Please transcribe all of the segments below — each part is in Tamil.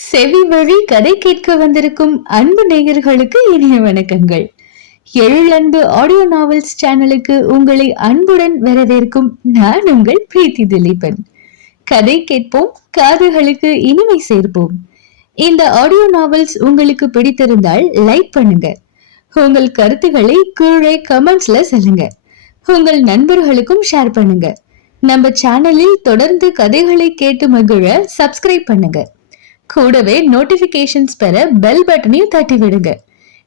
செவி வழி கதை கேட்க வந்திருக்கும் அன்பு நேயர்களுக்கு இனிய வணக்கங்கள். எழிலன்பு ஆடியோ நாவல்ஸ் சேனலுக்கு உங்களை அன்புடன் வரவேற்கும் நான் உங்கள் பிரீத்தி திலீபன். கதை கேட்போம், காதுகளுக்கு இனிமை சேர்ப்போம். இந்த ஆடியோ நாவல்ஸ் உங்களுக்கு பிடித்திருந்தால் லைக் பண்ணுங்க. உங்கள் கருத்துக்களை கீழே கமெண்ட்ஸ்ல சொல்லுங்க. உங்கள் நண்பர்களுக்கும் ஷேர் பண்ணுங்க. நம்ம சேனலில் தொடர்ந்து கதைகளை கேட்டு மகிழ சப்ஸ்கிரைப் பண்ணுங்க. கூடவே நோட்டிபிகேஷன்ஸ் பெற பெல் பட்டனையும் தட்டி விடுங்க.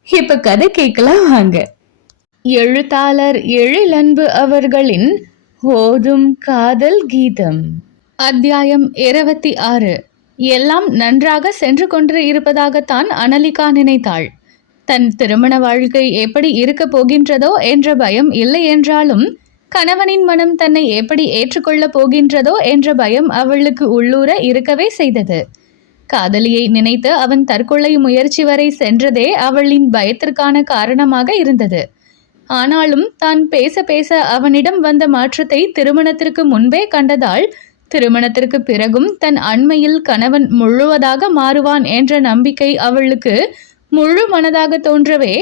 இப்ப கதை கேட்கலாம் வாங்க. எழுத்தாளர் எழிலன்பு அவர்களின் ஓதும் காதல் கீதம், அத்தியாயம் 26. எல்லாம் நன்றாக சென்று கொண்டு இருப்பதாகத்தான் அனலிகா நினைத்தாள். தன் திருமண வாழ்க்கை எப்படி இருக்க போகின்றதோ என்ற பயம் இல்லை என்றாலும், கணவனின் மனம் தன்னை எப்படி ஏற்றுக்கொள்ளப் போகின்றதோ என்ற பயம் அவளுக்கு உள்ளூர இருக்கவே செய்தது. காதலியை நினைத்து அவன் தற்கொலை முயற்சி வரை சென்றதே அவளின் பயத்திற்கான காரணமாக இருந்தது. ஆனாலும் தான் பேச பேச அவனிடம் வந்த மாற்றத்தை திருமணத்திற்கு முன்பே கண்டதால், திருமணத்திற்கு பிறகும் தன் அண்மையில் கணவன் முழுவதாக மாறுவான் என்ற நம்பிக்கை அவளுக்கு முழு மனதாக தோன்றவே,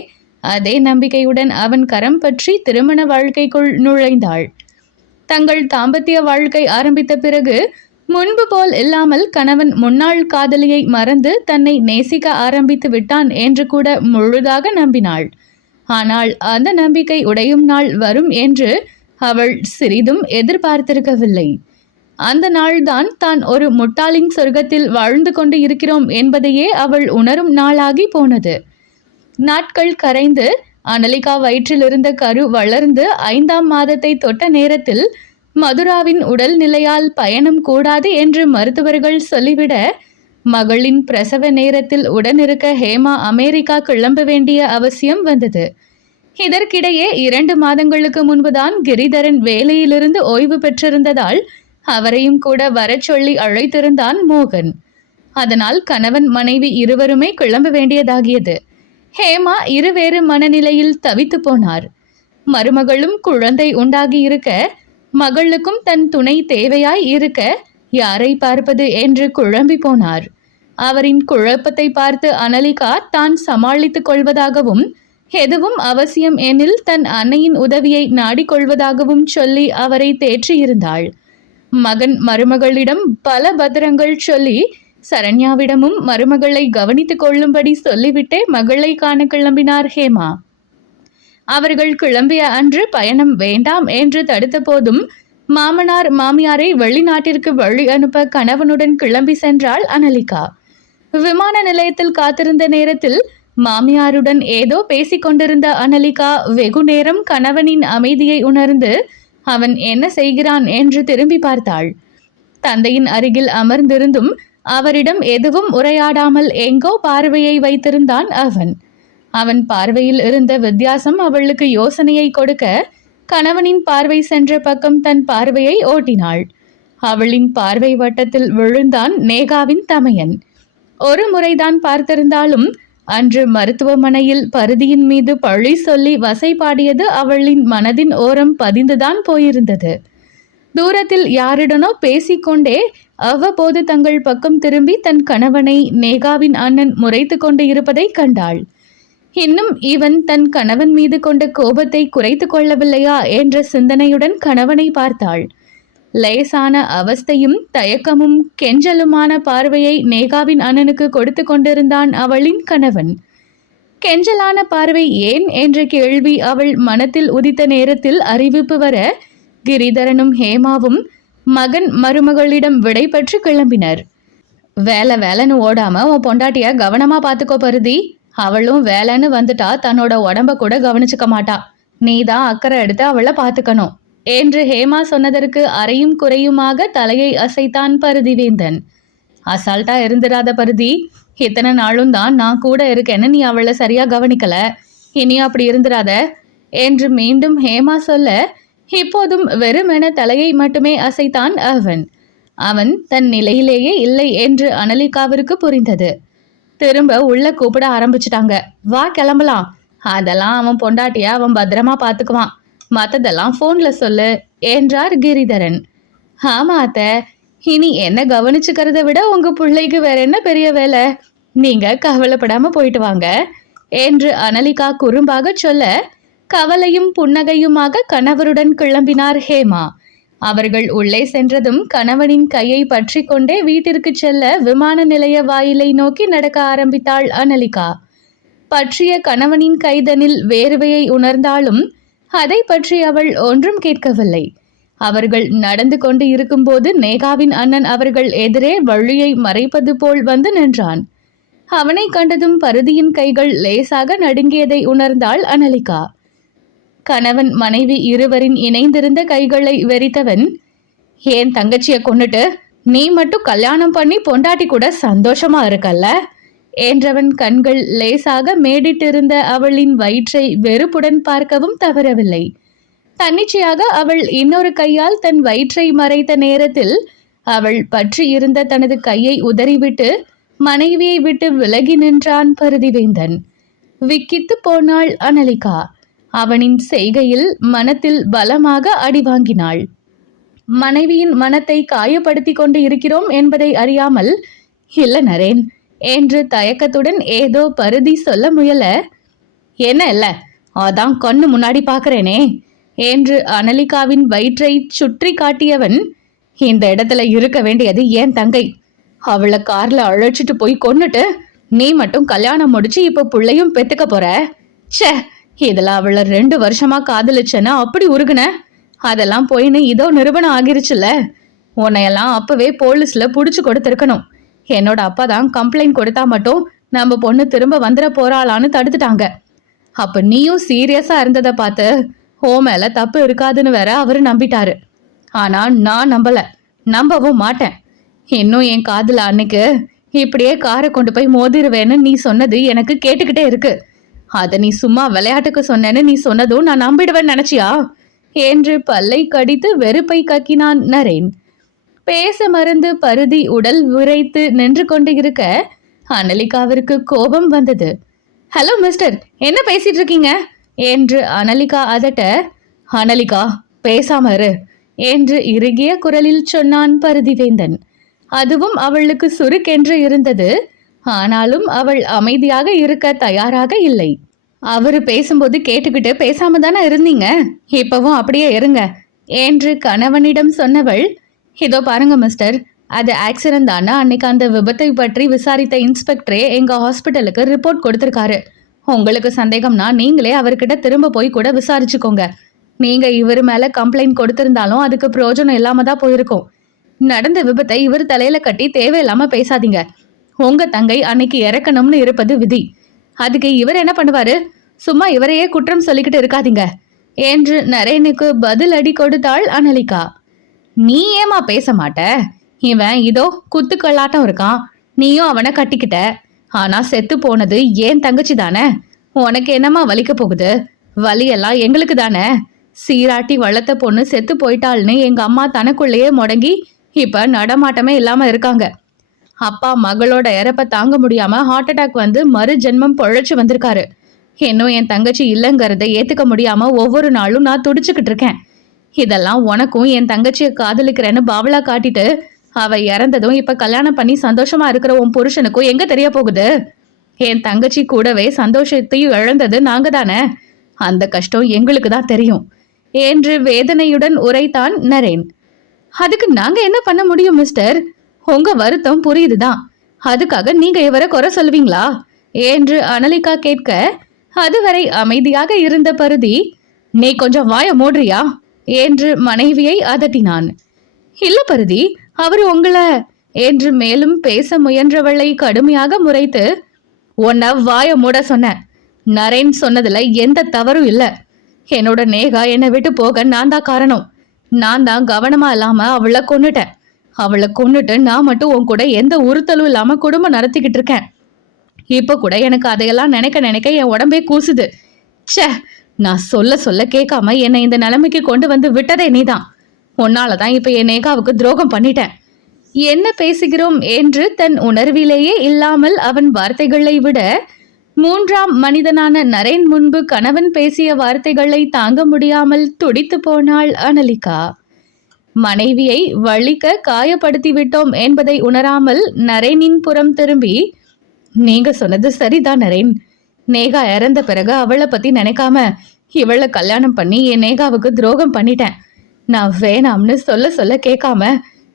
அதே நம்பிக்கையுடன் அவன் கரம் பற்றி திருமண வாழ்க்கைக்குள் நுழைந்தாள். தங்கள் தாம்பத்திய வாழ்க்கை ஆரம்பித்த பிறகு முன்பு போல் இல்லாமல் கணவன் முன்னாள் காதலியை மறந்து தன்னை நேசிக்க ஆரம்பித்து விட்டான் என்று கூட முழுதாக நம்பினாள். ஆனால் அந்த நம்பிக்கை உடையும் நாள் வரும் என்று அவள் சிறிதும் எதிர்பார்த்திருக்கவில்லை. அந்த நாள்தான் தான் ஒரு முட்டாளின் சொர்க்கத்தில் வாழ்ந்து கொண்டு இருக்கிறோம் என்பதையே அவள் உணரும் நாளாகி போனது. நாட்கள் கரைந்து அனலிகா வயிற்றில் இருந்த கரு வளர்ந்து 5ஆம் மாதத்தை தொட்ட நேரத்தில் மதுராவின் உடல் நிலையால் பயணம் கூடாது என்று மருத்துவர்கள் சொல்லிவிட, மகளின் பிரசவ நேரத்தில் உடனிருக்க ஹேமா அமெரிக்கா கிளம்ப வேண்டிய அவசியம் வந்தது. இதற்கிடையே 2 மாதங்களுக்கு முன்புதான் கிரிதரன் வேலையிலிருந்து ஓய்வு பெற்றிருந்ததால் அவரையும் கூட வரச் சொல்லி அழைத்திருந்தான் மோகன். அதனால் கணவன் மனைவி இருவருமே கிளம்ப வேண்டியதாகியது. ஹேமா இருவேறு மனநிலையில் தவித்து போனார். மருமகளும் குழந்தை உண்டாகி இருக்க, மகளுக்கும் தன் துணை தேவையாய் இருக்க, யாரை பார்ப்பது என்று குழம்பி போனார். அவரின் குழப்பத்தை பார்த்து அனலிகா தான் சமாளித்துக் கொள்வதாகவும், எதுவும் அவசியம் எனில் தன் அன்னையின் உதவியை நாடிக்கொள்வதாகவும் சொல்லி அவரை தேற்றியிருந்தாள். மகன் மருமகளிடம் பல பத்திரங்கள் சொல்லி சரண்யாவிடமும் மருமகளை கவனித்துக் கொள்ளும்படி சொல்லிவிட்டே மகளை காண கிளம்பினார் ஹேமா. அவர்கள் கிளம்பிய அன்று பயணம் வேண்டாம் என்று தடுத்த போதும் மாமனார் மாமியாரை வெளிநாட்டிற்கு வழி அனுப்ப கணவனுடன் கிளம்பி சென்றாள் அனலிகா. விமான நிலையத்தில் காத்திருந்த நேரத்தில் மாமியாருடன் ஏதோ பேசிக் கொண்டிருந்த அனலிகா வெகு நேரம் கணவனின் அமைதியை உணர்ந்து அவன் என்ன செய்கிறான் என்று திரும்பி பார்த்தாள். தந்தையின் அருகில் அமர்ந்திருந்தும் அவரிடம் எதுவும் உரையாடாமல் எங்கோ பார்வையை வைத்திருந்தான் அவன். அவன் பார்வையில் இருந்த வித்தியாசம் அவளுக்கு யோசனையை கொடுக்க, கணவனின் பார்வை சென்ற பக்கம் தன் பார்வையை ஓட்டினாள். அவளின் பார்வை வட்டத்தில் விழுந்தான் நேகாவின் தமையன். ஒரு முறைதான் பார்த்திருந்தாலும் அன்று மருத்துவமனையில் பருதியின் மீது பழி சொல்லி வசைபாடியது அவளின் மனதின் ஓரம் பதிந்துதான் போயிருந்தது. தூரத்தில் யாருடனோ பேசிக்கொண்டே அவ்வப்போது தங்கள் பக்கம் திரும்பி தன் கணவனை நேகாவின் அண்ணன் முறைத்து கொண்டு இருப்பதை கண்டாள். இன்னும் இவன் தன் கணவன் மீது கொண்ட கோபத்தை குறைத்து கொள்ளவில்லையா என்ற சிந்தனையுடன் கணவனை பார்த்தாள். லேசான அவஸ்தையும் தயக்கமும் கெஞ்சலுமான பார்வையை நேகாவின் அண்ணனுக்கு கொடுத்து கொண்டிருந்தான் அவளின் கணவன். கெஞ்சலான பார்வை ஏன் என்ற கேள்வி அவள் மனத்தில் உதித்த நேரத்தில் அறிவிப்பு வர, கிரிதரனும் ஹேமாவும் மகன் மருமகளிடம் விடை பெற்று கிளம்பினர். வேலைன்னு ஓடாம உன் பொண்டாட்டிய கவனமா பார்த்துக்கோ பருதி. அவளும் வேலைன்னு வந்துட்டா தன்னோட உடம்ப கூட கவனிச்சுக்க மாட்டா. நீதான் அக்கறை எடுத்து அவளை பார்த்துக்கணும் என்று ஹேமா சொன்னதற்கு அறையும் குறையுமாக தலையை அசைத்தான் பருதிவேந்தன். அசால்ட்டா இருந்துடாத பருதி, இத்தனை நாளும் தான் நான் கூட இருக்கேன்னு நீ அவளை சரியா கவனிக்கல, இனி அப்படி இருந்துடாத என்று மீண்டும் ஹேமா சொல்ல, இப்போதும் வெறுமென தலையை மட்டுமே அசைத்தான் அவன். அவன் தன் நிலையிலேயே இல்லை என்று அனலிகாவிற்கு புரிந்தது. திரும்ப உள்ள கூப்பிட ஆரம்பிச்சிட்டாங்க. வா கிளம்பலாம். அதெல்லாம் அவன் பொண்டாட்டிய அவன் பத்திரமா பார்த்துக்குவான், மற்றதெல்லாம் ஃபோன்ல சொல்லு என்றார் கிரிதரன். ஆமா அத்தை, இனி என்ன கவனிச்சுக்கிறத விட உங்க பிள்ளைக்கு வேற என்ன பெரிய வேலை? நீங்க கவலைப்படாம போயிட்டு வாங்க என்று அனலிகா குறும்பாக சொல்ல, கவலையும் புன்னகையுமாக கணவருடன் கிளம்பினார் ஹேமா. அவர்கள் உள்ளே சென்றதும் கணவனின் கையை பற்றி கொண்டே வீட்டிற்கு செல்ல விமான நிலைய வாயிலை நோக்கி நடக்க ஆரம்பித்தாள் அனலிகா. பற்றிய கணவனின் கைதனில் வேர்வையை உணர்ந்தாலும் அதை பற்றி அவள் ஒன்றும் கேட்கவில்லை. அவர்கள் நடந்து கொண்டு இருக்கும்போது நேகாவின் அண்ணன் அவர்கள் எதிரே வழியை மறைப்பது போல் வந்து நின்றான். அவனை கண்டதும் பருதியின் கைகள் லேசாக நடுங்கியதை உணர்ந்தாள் அனலிகா. கணவன் மனைவி இருவரின் இணைந்திருந்த கைகளை வெறித்தவன், ஏன் தங்கச்சிய கொன்னுட்டு நீ மட்டும் கல்யாணம் பண்ணி பொண்டாட்டி கூட சந்தோஷமா இருக்கல்ல என்றவன் கண்கள் லேசாக மேடிட்டிருந்த அவளின் வயிற்றை வெறுப்புடன் பார்க்கவும் தவறவில்லை. தன்னிச்சையாக அவள் இன்னொரு கையால் தன் வயிற்றை மறைத்த நேரத்தில் அவள் பற்றி இருந்த தனது கையை உதறிவிட்டு மனைவியை விட்டு விலகி நின்றான் பருதிவேந்தன். விக்கித்து போனாள் அனலிகா. அவனின் செய்கையில் மனத்தில் பலமாக அடி வாங்கினாள். மனைவியின் மனத்தை காயப்படுத்தி கொண்டு இருக்கிறோம் என்பதை அறியாமல், இல்ல நரேன் என்று தயக்கத்துடன் ஏதோ பருதி சொல்ல முயல, என்ன இல்ல அதான் கண்ணு முன்னாடி பாக்குறேனே என்று அனலிகாவின் வயிற்றை சுற்றி காட்டியவன், இந்த இடத்துல இருக்க வேண்டியது ஏன் தங்கை. அவளை கார்ல அழைச்சிட்டு போய் கொன்னுட்டு நீ மட்டும் கல்யாணம் முடிச்சு இப்ப புள்ளையும் பெத்துக்க போற. ச்சே, இதுல அவளை 2 வருஷமா காதலிச்சேன்னா அப்படி உருகுன. அதெல்லாம் போயின்னு இதோ நிரூபணம் ஆகிருச்சுல. உன்னையெல்லாம் அப்பவே போலீஸ்ல புடிச்சு கொடுத்திருக்கணும். என்னோட அப்பா தான் கம்ப்ளைண்ட் கொடுத்தா மட்டும் நம்ம பொண்ணு திரும்ப வந்துட போறாளான்னு தடுத்துட்டாங்க. அப்ப நீயும் சீரியஸா இருந்ததை பார்த்து ஓ மேல தப்பு இருக்காதுன்னு வேற அவரு நம்பிட்டாரு. ஆனா நான் நம்பவும் மாட்டேன். இன்னும் என் காதுல அன்னைக்கு இப்படியே காரை கொண்டு போய் மோதிருவேன்னு நீ சொன்னது எனக்கு கேட்டுக்கிட்டே இருக்கு. அத நீ சும்மா விளையாட்டுக்கு சொன்னேன்னு நீ சொன்னதும் நான் நம்பிடுவேன்னு நினைச்சியா என்று பல்லை கடித்து வெறுப்பை கக்கினான் நரேன். பேச மறந்து பருதி உடல் உரைத்து நின்று கொண்டு இருக்க அனலிகாவிற்கு கோபம் வந்தது. ஹலோ மிஸ்டர், என்ன பேசிட்டு இருக்கீங்க என்று அனலிகா அதட்ட, அனலிகா பேசாம இரு என்று இறுகிய குரலில் சொன்னான் பருதிவேந்தன். அதுவும் அவளுக்கு சுருக்கென்று இருந்தது. ஆனாலும் அவள் அமைதியாக இருக்க தயாராக இல்லை. அவரு பேசும்போது கேட்டுக்கிட்டு பேசாம தானே இருந்தீங்க, இப்பவும் அப்படியே இருங்க என்று கணவனிடம் சொன்னவள், இதோ பாருங்க மிஸ்டர், அது ஆக்சிடென்ட் தானே. அன்னைக்கு அந்த விபத்தை பற்றி விசாரித்த இன்ஸ்பெக்டரே எங்க ஹாஸ்பிட்டலுக்கு ரிப்போர்ட் கொடுத்திருக்காரு. உங்களுக்கு சந்தேகம்னா நீங்களே அவர்கிட்ட திரும்ப போய் கூட விசாரிச்சுக்கோங்க. நீங்க இவர் மேல கம்ப்ளைண்ட் கொடுத்திருந்தாலும் அதுக்கு பிரயோஜனம் இல்லாம தான் போயிருக்கும். நடந்த விபத்தை இவர் தலையில கட்டி தேவையில்லாம பேசாதீங்க. உங்க தங்கை அன்னைக்கு இறக்கணும்னு இருப்பது விதி. அதுக்கு இவர் என்ன பண்ணுவாரு? சும்மா இவரையே குற்றம் சொல்லிக்கிட்டு இருக்காதீங்க என்று நரேனுக்கு பதில் அடி கொடுத்தாள் அனலிகா. நீ ஏமா பேச மாட்ட? இவன் இதோ குத்துக்கல்லாட்டம் இருக்கான், நீயும் அவனை கட்டிக்கிட்ட. ஆனா செத்து போனது ஏன் தங்கச்சி தானே. உனக்கு என்னமா வலிக்க போகுது? வலியெல்லாம் எங்களுக்கு தானே. சீராட்டி வளர்த்த பொண்ணு செத்து போயிட்டாள்னு எங்க அம்மா தனக்குள்ளேயே முடங்கி இப்ப நடமாட்டமே இல்லாம இருக்காங்க. அப்பா மகளோட இறப்ப தாங்க முடியாம ஹார்ட் அட்டாக் வந்து மறு ஜென்மம் பொழைச்சு வந்திருக்காரு. இன்னும் என் தங்கச்சி இல்லைங்கிறத ஏத்துக்க முடியாம ஒவ்வொரு நாளும் நான் துடிச்சுக்கிட்டு இருக்கேன். இதெல்லாம் உனக்கும் என் தங்கச்சியை காதலிக்கிறேன்னு பாவலா காட்டிட்டு அவ இறந்ததும் இப்ப கல்யாணம் பண்ணி சந்தோஷமா இருக்கிற உன் புருஷனுக்கும் எங்க தெரிய போகுது? என் தங்கச்சி கூடவே சந்தோஷத்தையும் இழந்தது நாங்க தானே. அந்த கஷ்டம் எங்களுக்கு தான் தெரியும் என்று வேதனையுடன் உரைத்தான் நரேன். அதுக்கு நாங்க என்ன பண்ண முடியும் மிஸ்டர்? உங்க வருத்தம் புரியுதுதான், அதுக்காக நீங்க இவரை குறை சொல்வீங்களா என்று அனலிகா கேட்க, அதுவரை அமைதியாக இருந்த பருதி, நீ கொஞ்சம் வாய மூடுறியா என்று மனைவியை அதட்டினான். இல்ல பருதி, அவரு உங்களை என்று மேலும் பேச முயன்றவளை கடுமையாக முறைத்து, உன்னை வாய மூட சொன்ன. நரேன் சொன்னதுல எந்த தவறும் இல்ல. என்னோட நேகா என்னை விட்டு போக நான் தான் காரணம். நான் தான் கவனமா இல்லாம அவளை கொன்னுட்டேன். அவளை கொன்னுட்டு நான் மட்டும் உன் கூட எந்த உறுத்தலும் இல்லாம குடும்பம் நடத்திக்கிட்டு இருக்கேன். இப்ப கூட எனக்கு அதையெல்லாம் நினைக்க என் உடம்பே கூசுது. ச்சே, நான் சொல்ல கேட்காம என்னை இந்த நிலைமைக்கு கொண்டு வந்து விட்டதே நீதான். உன்னாலதான் இப்ப என் நேகாவுக்கு துரோகம் பண்ணிட்டேன். என்ன பேசுகிறோம் என்று தன் உணர்விலேயே இல்லாமல் அவன் வார்த்தைகளை விட 3ஆம் மனிதனான நரேன் முன்பு கணவன் பேசிய வார்த்தைகளை தாங்க முடியாமல் துடித்து போனாள் அனலிகா. மனைவியை வலிக்க காயப்படுத்தி விட்டோம் என்பதை உணராமல் நரேனின் புறம் திரும்பி, நீங்க சொன்னது சரிதான் நரேன். நேகா இறந்த பிறகு அவளை பத்தி நினைக்காம இவளை கல்யாணம் பண்ணி என் நேகாவுக்கு துரோகம் பண்ணிட்டேன். நான் வேணாம்னு சொல்ல சொல்ல கேட்காம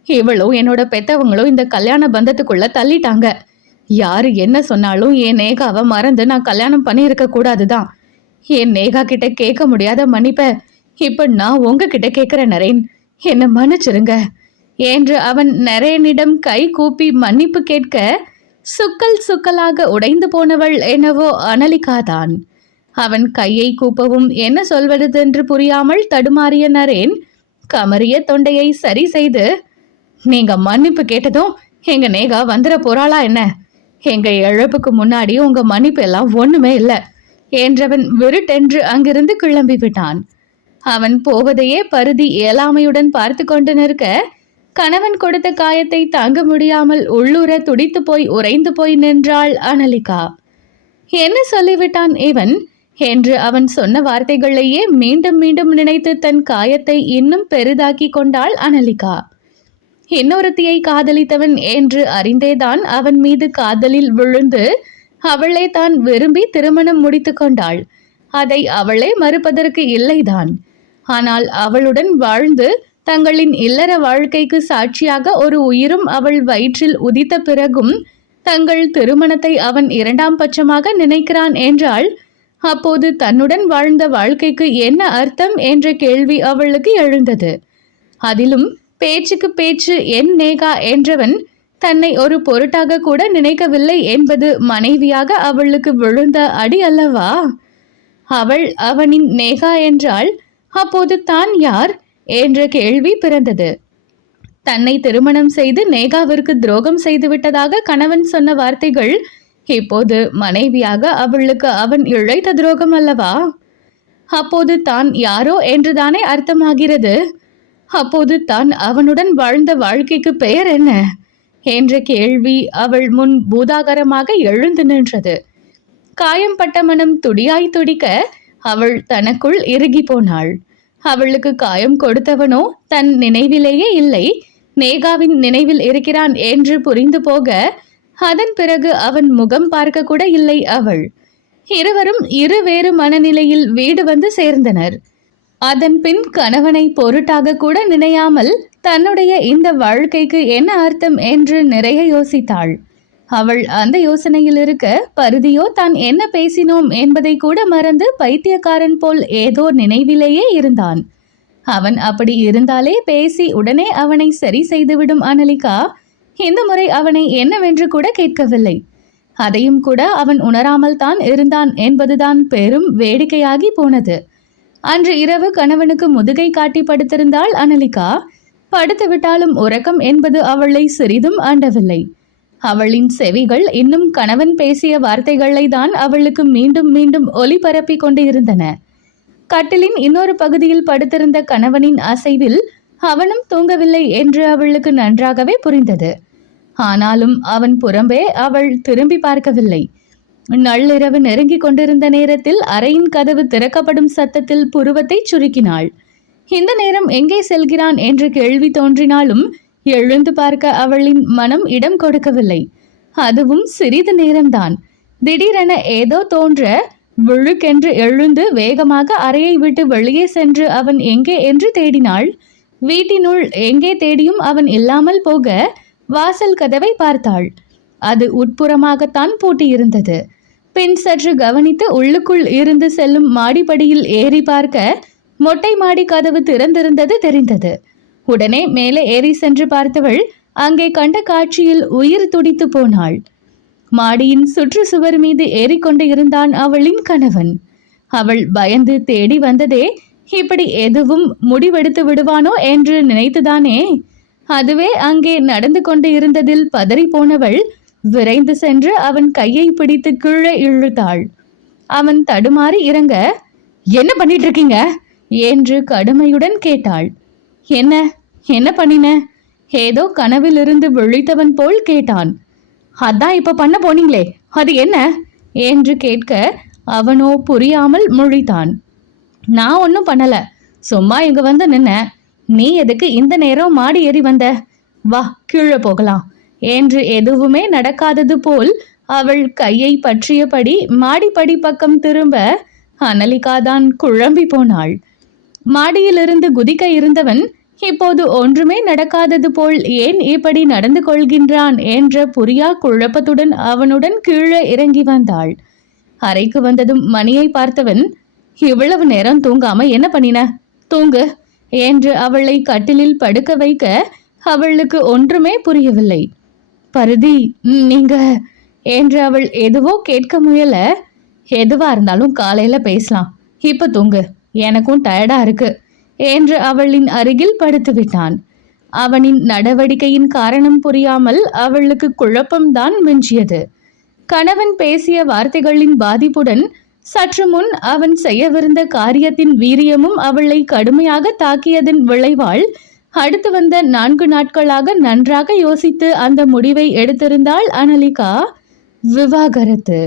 இவளும் என்னோட பெத்தவங்களும் இந்த கல்யாண பந்தத்துக்குள்ள தள்ளிட்டாங்க. யாரு என்ன சொன்னாலும் என் நேகாவை மறந்து நான் கல்யாணம் பண்ணி இருக்க கூடாதுதான். என் நேகா கிட்ட கேட்க முடியாத மன்னிப்ப இப்ப நான் உங்ககிட்ட கேட்கிறேன் நரேன், என்ன மன்னிச்சிருங்க என்று அவன் நரேனிடம் கை கூப்பி மன்னிப்பு கேட்க, சுக்கல் சுக்கலாக உடைந்து போனவள் என்னவோ அனலிகாதான். அவன் கையை கூப்பவும் என்ன சொல்வதென்று புரியாமல் தடுமாறிய நரேன் கமறிய தொண்டையை சரி செய்து, நீங்க மன்னிப்பு கேட்டதும் எங்க நேகா வந்துட போறாளா என்ன? எங்க இழப்புக்கு முன்னாடி உங்க மன்னிப்பு எல்லாம் ஒண்ணுமே இல்ல என்றவன் விருட்டென்று அங்கிருந்து கிளம்பி விட்டான். அவன் போவதையே பருதி இயலாமையுடன் பார்த்து கொண்டு நிற்க, கணவன் கொடுத்த காயத்தை தாங்க முடியாமல் உள்ளூர துடித்து போய் உறைந்து போய் நின்றாள் அனலிகா. என்ன சொல்லிவிட்டான் இவன் என்று அவன் சொன்ன வார்த்தைகளையே மீண்டும் மீண்டும் நினைத்து தன் காயத்தை இன்னும் பெரிதாக்கி கொண்டாள் அனலிகா. இன்னொருத்தியை காதலித்தவன் என்று அறிந்தேதான் அவன் மீது காதலில் விழுந்து அவளை தான் விரும்பி திருமணம் முடித்து கொண்டாள். அதை அவளே மறுப்பதற்கு இல்லைதான். ஆனால் அவளுடன் வாழ்ந்து தங்களின் இல்லற வாழ்க்கைக்கு சாட்சியாக ஒரு உயிரும் அவள் வயிற்றில் உதித்த பிறகும் தங்கள் திருமணத்தை அவன் இரண்டாம் பட்சமாக நினைக்கிறான் என்றால் அப்போது தன்னுடன் வாழ்ந்த வாழ்க்கைக்கு என்ன அர்த்தம் என்ற கேள்வி அவளுக்கு எழுந்தது. அதிலும் பேச்சுக்கு பேச்சு என் நேகா என்றவன் தன்னை ஒரு பொருட்டாக கூட நினைக்கவில்லை என்பது மனைவியாக அவளுக்கு விழுந்த அடி அல்லவா? அவள் அவனின் நேகா என்றால் அப்போது தான் யார் என்ற கேள்வி பிறந்தது. தன்னை திருமணம் செய்து நேகாவிற்கு துரோகம் செய்து விட்டதாக கணவன் சொன்ன வார்த்தைகள் இப்போது மனைவியாக அவளுக்கு அவன் இழைத்த துரோகம் அல்லவா? அப்போது தான் யாரோ என்றுதானே அர்த்தமாகிறது. அப்போது தான் அவனுடன் வாழ்ந்த வாழ்க்கைக்கு பெயர் என்ன என்ற கேள்வி அவள் முன் பூதாகரமாக எழுந்து நின்றது. காயம்பட்ட மனம் துடியாய் துடிக்க அவள் தனக்குள் இறுகி போனாள். அவளுக்கு காயம் கொடுத்தவனோ தன் நினைவிலேயே இல்லை, நேகாவின் நினைவில் இருக்கிறான் என்று புரிந்து போக அதன் பிறகு அவன் முகம் பார்க்க கூட இல்லை அவள். இருவரும் இருவேறு மனநிலையில் வீடு வந்து சேர்ந்தனர். அதன் பின் கணவனை பொருட்டாக கூட நினையாமல் தன்னுடைய இந்த வாழ்க்கைக்கு என்ன அர்த்தம் என்று நிறைய யோசித்தாள். அவள் அந்த யோசனையில் இருக்க பருதியோ தான் என்ன பேசினோம் என்பதை கூட மறந்து பைத்தியக்காரன் போல் ஏதோ நினைவிலேயே இருந்தான். அவன் அப்படி இருந்தாலே பேசி உடனே அவனை சரி செய்துவிடும் அனலிகா இந்த முறை அவனை என்னவென்று கூட கேட்கவில்லை. அதையும் கூட அவன் உணராமல் தான் இருந்தான் என்பதுதான் பெரும் வேடிக்கையாகி போனது. அன்று இரவு கணவனுக்கு முதுகை காட்டி படுத்திருந்தாள் அனலிகா. படுத்து விட்டாலும் உறக்கம் என்பது அவளை சிறிதும் ஆண்டவில்லை. அவளின் செவிகள் இன்னும் கணவன் பேசிய வார்த்தைகளை தான் அவளுக்கு மீண்டும் மீண்டும் ஒலிபரப்பி கொண்டு இருந்தன. கட்டிலின் இன்னொரு பகுதியில் படுத்திருந்த கணவனின் அசைவில் அவனும் தூங்கவில்லை என்று அவளுக்கு நன்றாகவே புரிந்தது. ஆனாலும் அவன் புறம்பே அவள் திரும்பி பார்க்கவில்லை. நள்ளிரவு நெருங்கி கொண்டிருந்த நேரத்தில் அறையின் கதவு திறக்கப்படும் சத்தத்தில் புருவத்தை சுருக்கினாள். இந்த நேரம் எங்கே செல்கிறான் என்ற கேள்வி தோன்றினாலும் எழுந்து பார்க்க அவளின் மனம் இடம் கொடுக்கவில்லை. அதுவும் சிறிது நேரம்தான். திடீரென ஏதோ தோன்ற விழுக்கென்று எழுந்து வேகமாக அறையை விட்டு வெளியே சென்று அவன் எங்கே என்று தேடினாள். வீட்டினுள் எங்கே தேடியும் அவன் இல்லாமல் போக வாசல் கதவை பார்த்தாள். அது உட்புறமாகத்தான் பூட்டியிருந்தது. பின் சற்று கவனித்து உள்ளுக்குள் இருந்து செல்லும் மாடிப்படியில் ஏறி பார்க்க மொட்டை மாடி கதவு திறந்திருந்தது தெரிந்தது. உடனே மேலே ஏறி சென்று பார்த்தவள் அங்கே கண்ட காட்சியில் உயிர் துடித்து போனாள். மாடியின் சுற்றுச்சுவர் மீது ஏறிக்கொண்டு இருந்தான் அவளின் கணவன். அவள் பயந்து தேடி வந்ததே இப்படி எதுவும் முடிவெடுத்து விடுவானோ என்று நினைத்துதானே. அதுவே அங்கே நடந்து கொண்டு இருந்ததில் பதறி போனவள் விரைந்து சென்று அவன் கையை பிடித்து கீழே இழுத்தாள். அவன் தடுமாறி இறங்க, என்ன பண்ணிட்டு இருக்கீங்க என்று கடுமையுடன் கேட்டாள். என்ன என்ன பண்ணின? ஏதோ கனவிலிருந்து விழித்தவன் போல் கேட்டான். அதான் இப்ப பண்ண போனீங்களே, அது என்ன என்று கேட்க அவனோ புரியாமல் முழித்தான். நான் ஒன்னும் பண்ணல, சும்மா இங்க வந்து நின்ன. நீ எதுக்கு இந்த நேரம் மாடி ஏறி வந்த? வா கீழே போகலாம் என்று எதுவுமே நடக்காதது போல் அவள் கையை பற்றியபடி மாடிப்படி பக்கம் திரும்ப அனலிகாதான் குழம்பி போனாள். மாடியிலிருந்து குதிக்க இருந்தவன் இப்போது ஒன்றுமே நடக்காதது போல் ஏன் இப்படி நடந்து கொள்கின்றான் என்ற புரியா குழப்பத்துடன் அவனுடன் கீழே இறங்கி வந்தாள். அறைக்கு வந்ததும் மணியை பார்த்தவன், இவ்வளவு நேரம் தூங்காம என்ன பண்ணின? தூங்கு என்று அவளை கட்டிலில் படுக்க வைக்க அவளுக்கு ஒன்றுமே புரியவில்லை. பருதி, நீங்க என்று அவள் எதுவோ கேட்க முயல, எதுவா இருந்தாலும் காலையில பேசலாம், இப்ப தூங்கு, எனக்கும் டயர்டா இருக்கு என்று அவளின் அருகில் படுத்து விட்டான். அவனின் நடவடிக்கையின் காரணம் புரியாமல் அவளுக்கு குழப்பம்தான் மிஞ்சியது. கணவன் பேசிய வார்த்தைகளின் பாதிப்புடன் சற்று முன் அவன் செய்யவிருந்த காரியத்தின் வீரியமும் அவளை கடுமையாக தாக்கியதன் விளைவால் அடுத்து வந்த 4 நாட்களாக நன்றாக யோசித்து அந்த முடிவை எடுத்திருந்தாள் அனலிகா. விவாகரத்து.